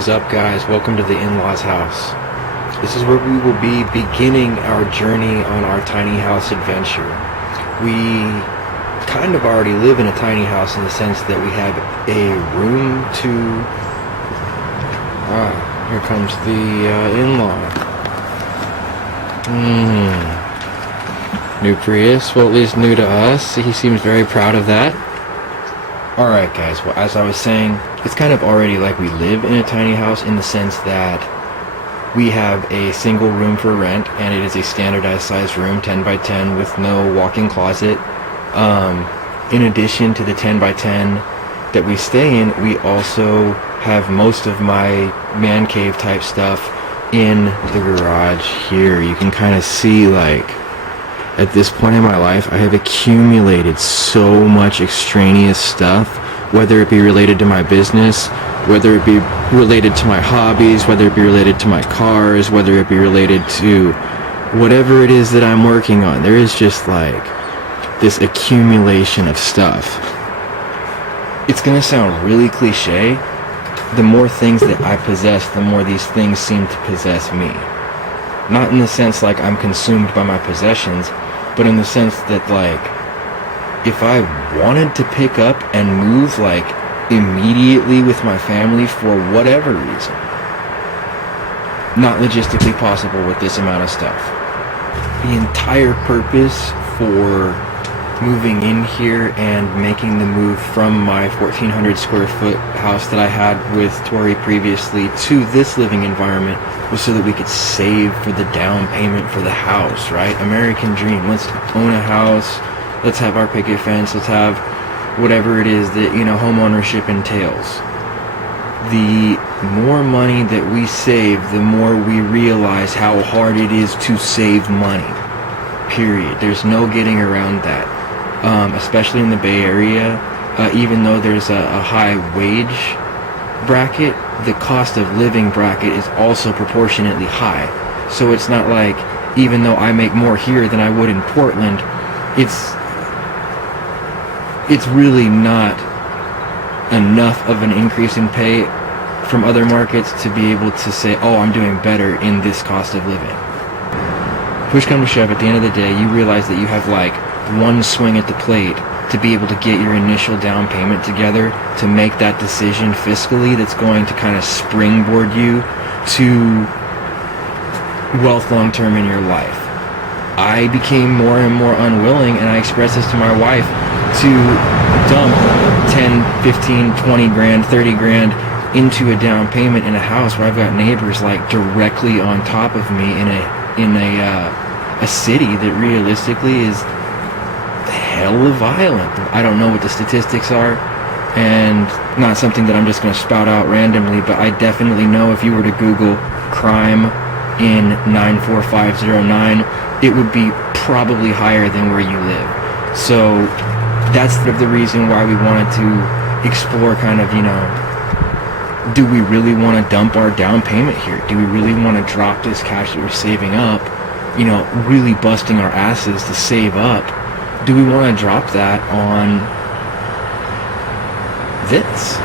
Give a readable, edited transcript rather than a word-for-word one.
is up, guys? Welcome to the in-laws house. This is where we will be beginning our journey on our tiny house adventure. We kind of already live in a tiny house in the sense that we have a room to... here comes the in-law. New Prius, well, at least new to us. He seems very proud of that. Alright guys, well, as I was saying, it's kind of already like we live in a tiny house in the sense that we have a single room for rent, and it is a standardized size room, 10 by 10, with no walk-in closet. In addition to the 10 by 10 that we stay in, we also have most of my man cave type stuff in the garage here. You can kind of see, like, at this point in my life, I have accumulated so much extraneous stuff, whether it be related to my business, whether it be related to my hobbies, whether it be related to my cars, whether it be related to whatever it is that I'm working on. There is just like this accumulation of stuff. It's gonna sound really cliche. The more things that I possess, the more these things seem to possess me. Not in the sense like I'm consumed by my possessions, but in the sense that, like, if I wanted to pick up and move, like, immediately with my family for whatever reason, not logistically possible with this amount of stuff. The entire purpose for moving in here and making the move from my 1,400 square foot house that I had with Tori previously to this living environment was so that we could save for the down payment for the house, right? American dream. Let's own a house. Let's have our picket fence. Let's have whatever it is that, you know, home ownership entails. The more money that we save, the more we realize how hard it is to save money. Period. There's no getting around that. Especially in the Bay Area, even though there's a high wage bracket, the cost of living bracket is also proportionately high. So it's not like, even though I make more here than I would in Portland, it's really not enough of an increase in pay from other markets to be able to say, oh, I'm doing better in this cost of living. Push come to shove, at the end of the day, you realize that you have like one swing at the plate to be able to get your initial down payment together to make that decision fiscally that's going to kind of springboard you to wealth long term in your life. I became more and more unwilling, and I expressed this to my wife, to dump 10, 15, 20 grand, 30 grand into a down payment in a house where I've got neighbors like directly on top of me in a city that realistically is hella violent. I don't know what the statistics are, and not something that I'm just going to spout out randomly, but I definitely know if you were to Google crime in 94509, it would be probably higher than where you live. So that's the reason why we wanted to explore kind of, you know, do we really want to dump our down payment here? Do we really want to drop this cash that we're saving up, you know, really busting our asses to save up? Do we want to drop that on this?